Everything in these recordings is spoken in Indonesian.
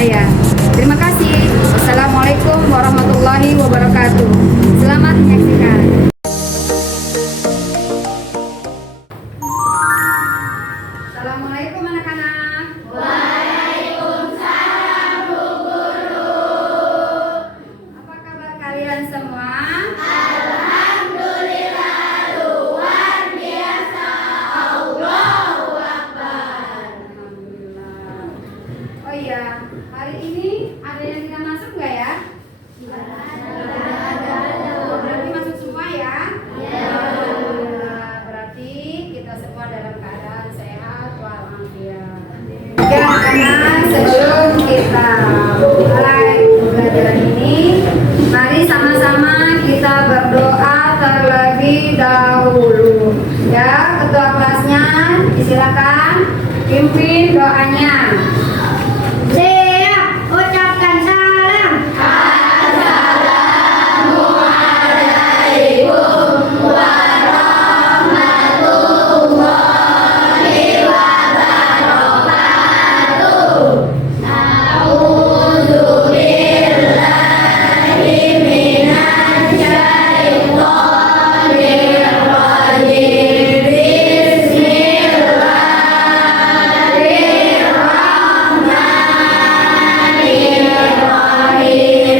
saya. Terima kasih. Wassalamualaikum warahmatullahi wabarakatuh. Selamat menyaksikan. Assalamualaikum anak-anak. Waalaikumsalam Bu Guru. Apa kabar kalian semua? Alhamdulillah luar biasa. Allahu Akbar. Alhamdulillah. Oh iya, hari ini ada yang tidak masuk nggak ya? Berarti masuk semua ya? Alhamdulillah. Berarti kita semua dalam keadaan sehat walafiat. Ya, karena sebelum kita mulai pembelajaran ini, mari sama-sama kita berdoa terlebih dahulu. Ya, ketua kelasnya disilakan pimpin doanya. Siap, ucapkan salam. Assalamualaikum warahmatullahi wabarakatuh. A'udzubillahi minasyaitonir rajim. Bismillahirrahmanirrahim.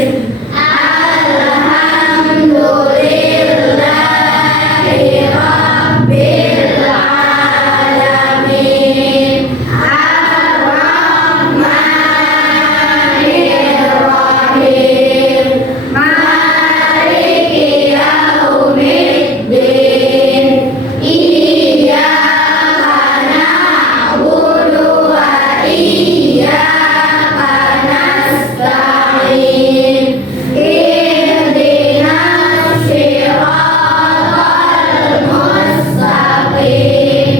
Alhamdulillahi rabbil alamin. Ar-Rahmanir-Rahim. Maliki yaumiddin. Iyyaka na'budu wa iyyaka nasta'in. Ihdinas siratal mustaqim.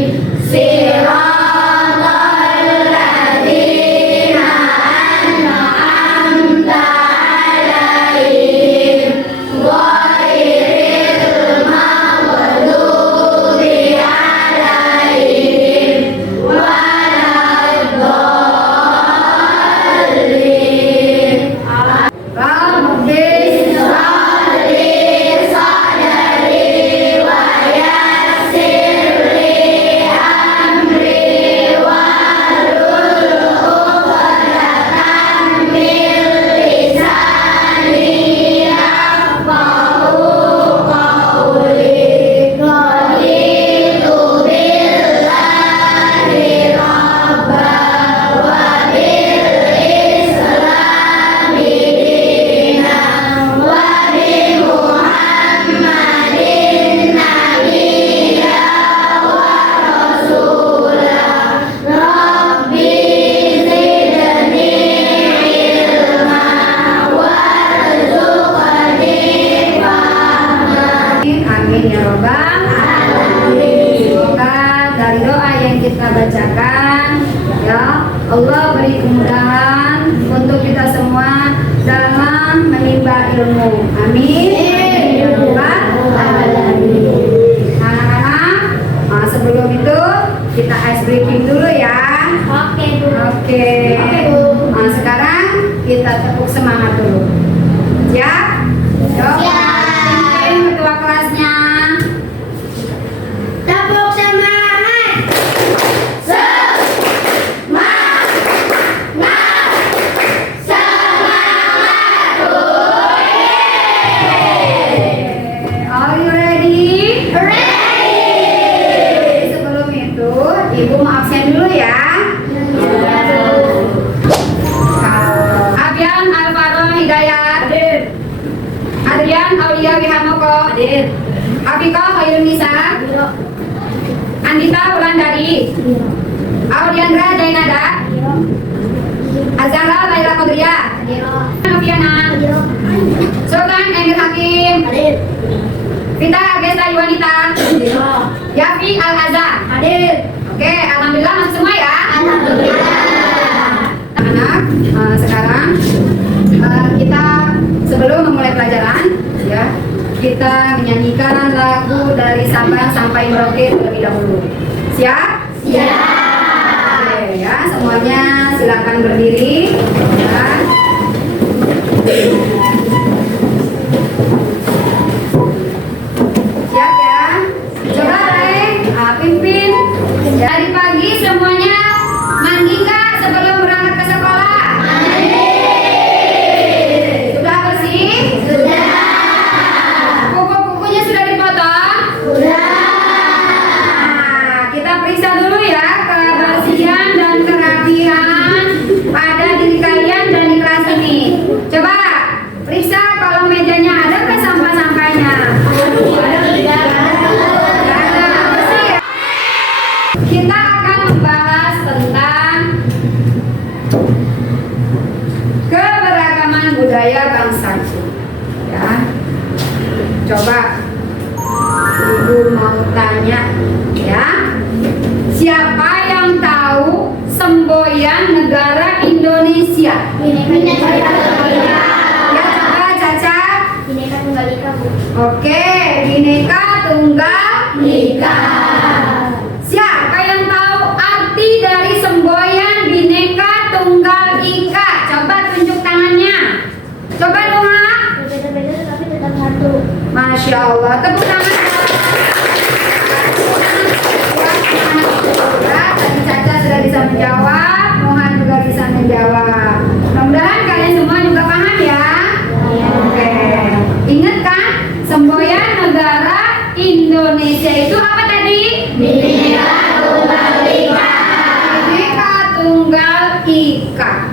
Siratal ladzina an'amta 'alaihim ghairil maghdubi 'alaihim waladdallin. Rabbi shrah li sadri wa yassir li amri wahlul 'uqdatam min lisani yafqahu qawli. Raditu billahi rabba wa bil islami dina wa bi Muhammadin nabiyya wa rasula. Rabbi zidni ilma warzuqni fahma. Amin ya robbal alamin. Semoga dari doa yang kita bacakan, ya Allah beri kemudahan untuk kita semua dalam menimba ilmu. Amin. Ya robbal alamin. Anak-anak, sebelum itu kita ice breaking dulu ya. Oke Bu. Oke. Sekarang kita tepuk semangat dulu. Siap? Pimpin ketua kelasnya. Tepuk semangat. Semangat. Semangat. Are you ready? Ready. Sebelum itu, Ibu mau absen dulu ya. Abian Alvaro Hidayat. Hadir. Adrian Aulia Wihanoko. Hadir. Abika Khairun Nisa. Andita Wulandari. Audiandra Jainada. Azara Laila Kodria. Noviana. Sultan Emir Hakim. Vita Agesta Yuwanita. Yafi Al-Aza. Hadir. Oke, alhamdulillah masuk semua ya. Alhamdulillah. Anak, sekarang kita sebelum memulai pelajaran, ya, kita menyanyikan lagu dari Sabang sampai Merauke terlebih dahulu. Siap? Siap. Oke, ya, semuanya silakan berdiri. Ya. Siap ya. Coba Reng, pimpin. Dari pagi semuanya mandi nggak sebelum berangkat ke sekolah? Mandi. Sudah bersih? Sudah. Kuku-kukunya sudah dipotong? Sudah. Nah, kita periksa dulu ya kebersihan dan kerapihan pada diri kalian dan di kelas ini. Coba periksa kalau mejanya ada nggak sampah-sampahnya? Kita akan membahas tentang keberagaman budaya bangsaku. Ya, coba Ibu mau tanya, ya, siapa yang tahu semboyan negara Indonesia? Ya, coba Caca. Bhinneka Tunggal Ika, Bu. Oke, Bhinneka Tunggal Ika. Siapa yang tahu arti dari semboyan Bhinneka Tunggal Ika? Coba tunjuk tangannya. Coba Nuha. Berbeda-beda tetapi tetap satu. Masya Allah. Tepuk tangan. Tadi Caca sudah bisa menjawab, Nuha juga bisa menjawab. Mudah-mudahan kalian semua juga paham ya. Oke. Ingat kan semboyan negara Indonesia itu apa tadi? Bhinneka Tunggal Ika. Bhinneka Tunggal Ika.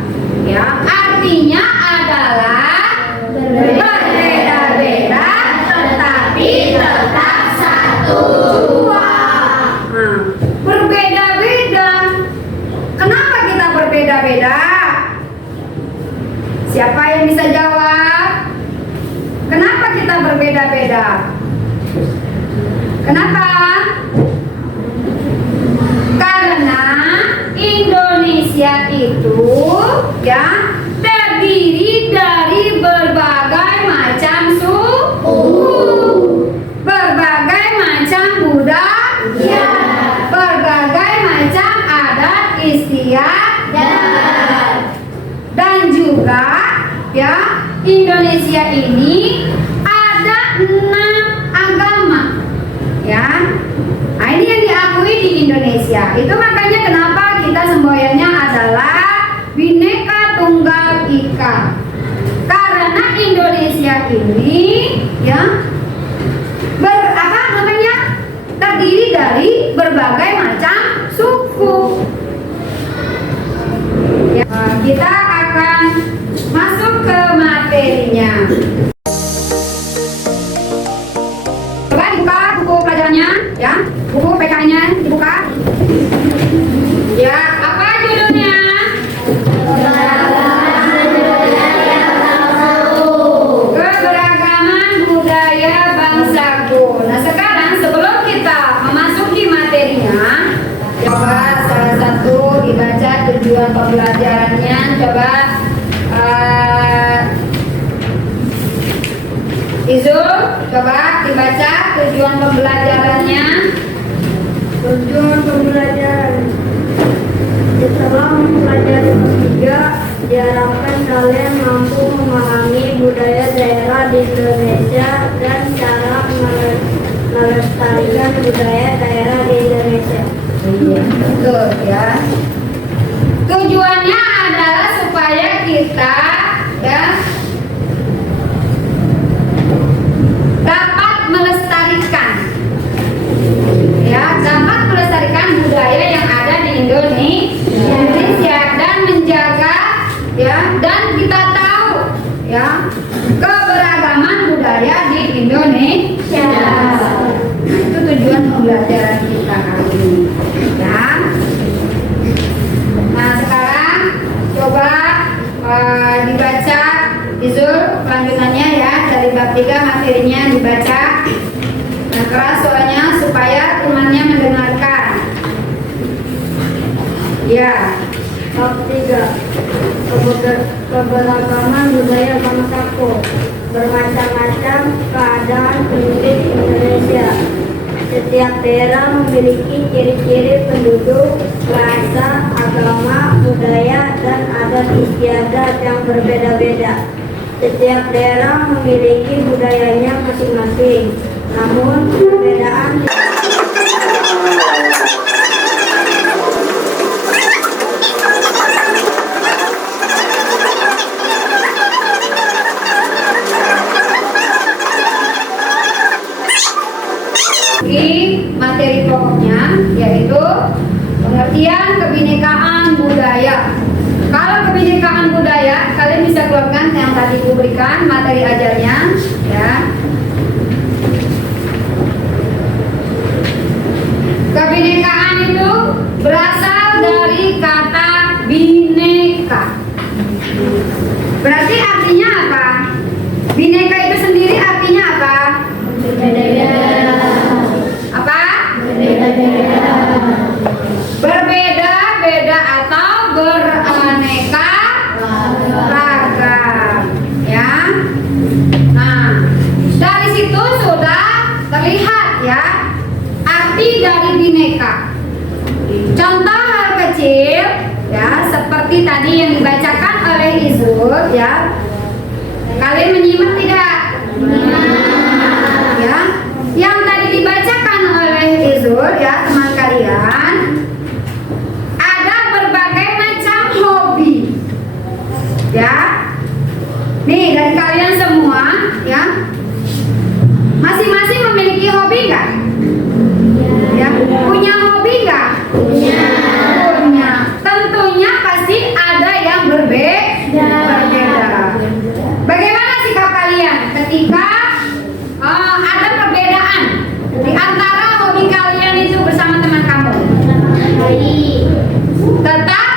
Ya, artinya adalah berbeda-beda tetapi tetap satu. Nah, berbeda-beda. Kenapa kita berbeda-beda? Siapa yang bisa jawab? Kenapa kita berbeda-beda? Kenapa? Karena Indonesia itu ya terdiri dari berbagai macam suku, berbagai macam budaya, berbagai macam adat istiadat, dan juga ya Indonesia ini ada 6 agama. Ya, nah ini yang diakui di Indonesia. Itu makanya kenapa kita semboyannya adalah Bhinneka Tunggal Ika. Karena Indonesia ini ya terdiri dari berbagai macam suku. Ya, kita akan masuk ke materinya. Buku pelajarannya, ya, buku PK-nya dibuka. Ya, apa judulnya? Keberagaman budaya bangsaku. Nah, sekarang sebelum kita memasuki materinya, coba salah satu dibaca tujuan pembelajarannya. Coba Izul, coba dibaca tujuan pembelajarannya. Tujuan pembelajaran setelah mempelajari ketiga, diharapkan kalian mampu memahami budaya daerah di Indonesia dan cara melestarikan budaya daerah di Indonesia. Iya, betul ya. Tujuannya adalah supaya kita ya dapat melestarikan budaya yang ada di Indonesia dan menjaga ya, dan kita tahu ya keberagaman budaya di Indonesia. Nah, itu tujuan pembelajaran kita kali ini ya. Nah, sekarang coba dibaca Izul lanjutannya ya, dari bab 3 materinya dibaca. Nah, keras soalnya supaya temannya mendengarkan. Ya. Bab 3. Keberagaman budaya bangsaku. Bermacam-macam keadaan penduduk Indonesia. Setiap daerah memiliki ciri-ciri penduduk, bahasa, agama, budaya, dan adat istiadat yang berbeda-beda. Setiap daerah memiliki budayanya masing-masing, namun perbedaan di materi pokoknya yaitu pengertian kebinekaan budaya. Kalau kebinekaan budaya, kalian bisa keluarkan yang tadi Ibu berikan materi ajarnya, ya. Kebinekaan itu berasal dari kata bineka. Berarti artinya apa? Bineka itu sendiri artinya apa? Apa? Berbeda-beda atau beraneka ragam, ya. Nah, dari situ sudah terlihat ya arti dari bineka. Contoh hal kecil ya seperti tadi yang dibacakan oleh Izul ya. Kalian menyimak tidak? Ya. Yang tadi dibacakan oleh Izul ya teman kalian, ada berbagai macam hobi ya. Nih dari kalian semua ya, masing-masing memiliki hobi nggak? Ya, punya hobi nggak? Punya. Tentunya pasti ada yang berbeda. Bagaimana sikap kalian ketika ada perbedaan di antara hobi kalian itu bersama teman kamu? Tetap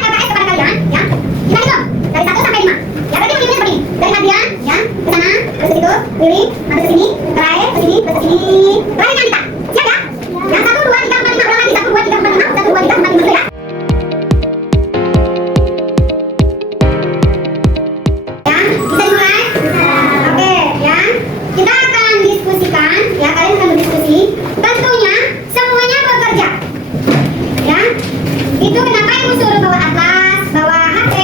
LKS kepada kalian, ya. Kita hitung dari 1 sampai 5. Ya, berarti begini seperti ini. Dari hadiah, ya, ke sana, terus ke situ, keliling, habis ke sini, terakhir ke sini, terus ke sini. Terakhir kita. Siap ya? Yang 1, 2, 3, 4, 5, ulang lagi. 1, 2, 3, 4, 5, 1, 2, 3, 4, 5 dulu ya. Ya, bisa dimulai? Oke, ya. Kita akan diskusikan, ya, kalian akan berdiskusi. Tentunya semuanya bekerja. Ya. Itu kenapa ibu suruh bawa atlas, bawa HP,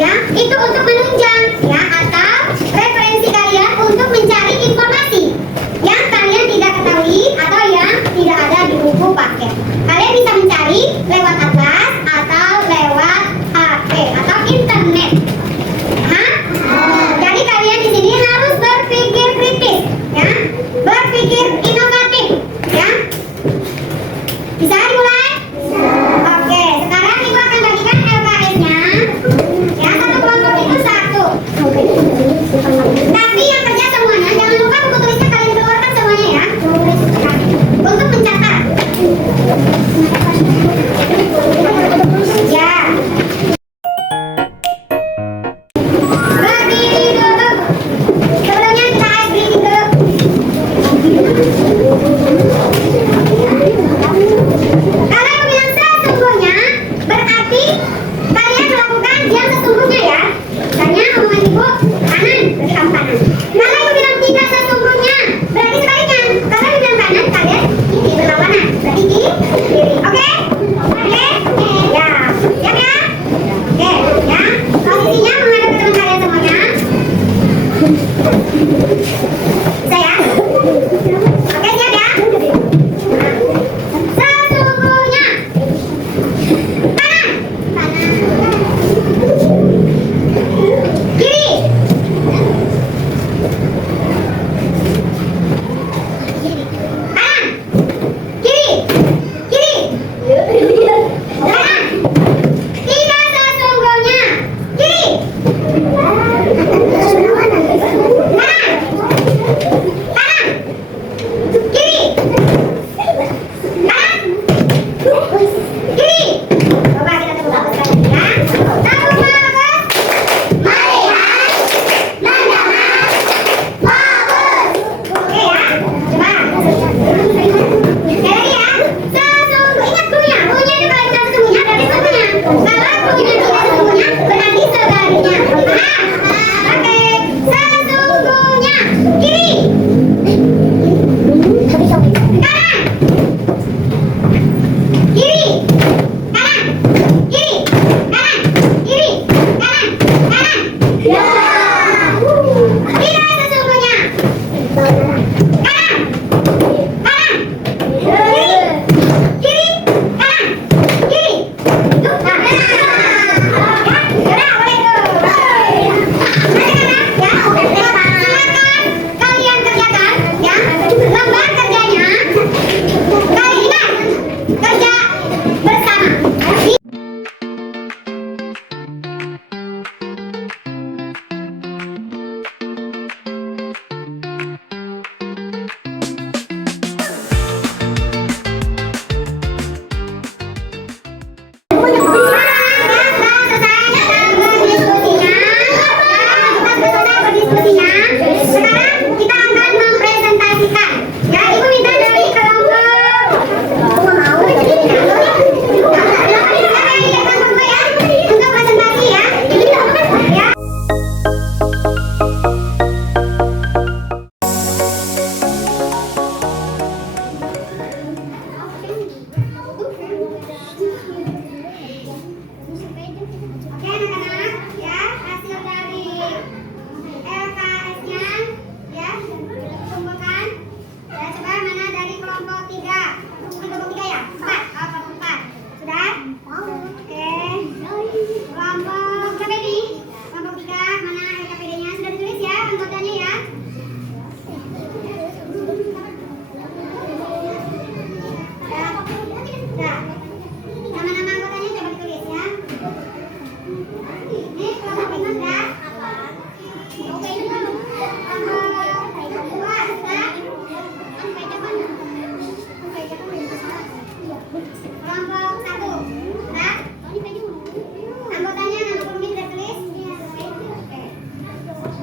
ya. Itu untuk menunjang, ya, atau referensi kalian untuk mencari informasi yang kalian tidak ketahui atau yang tidak ada di buku paket. Kalian bisa mencari lewat atlas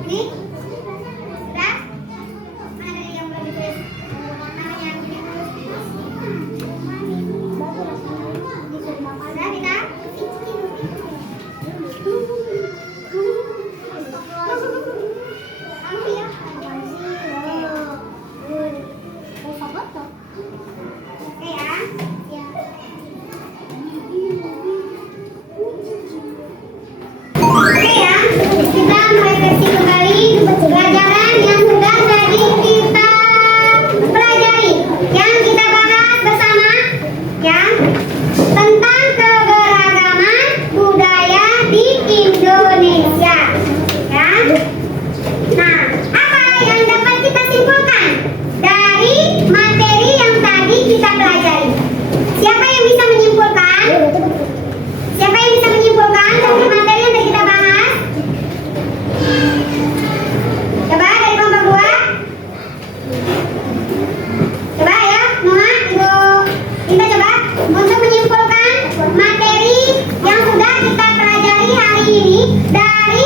Nih, sudah? Mana dari yang belum ditulis? Namanya sudah kita? Oke ya. Oke ya, kita merefleksi kembali pelajaran yang sudah tadi kita pelajari, yang kita bahas bersama, ya, tentang keberagaman budaya di Indonesia, ya. Nah, apa yang dapat kita simpulkan dari materi yang tadi kita pelajari? Siapa yang bisa menyimpulkan? Siapa yang bisa menyimpulkan dari materi yang tadi kita bahas? Coba dari kelompok 2. Coba ya, Noah, Ibu kita coba untuk menyimpulkan materi yang sudah kita pelajari hari ini dari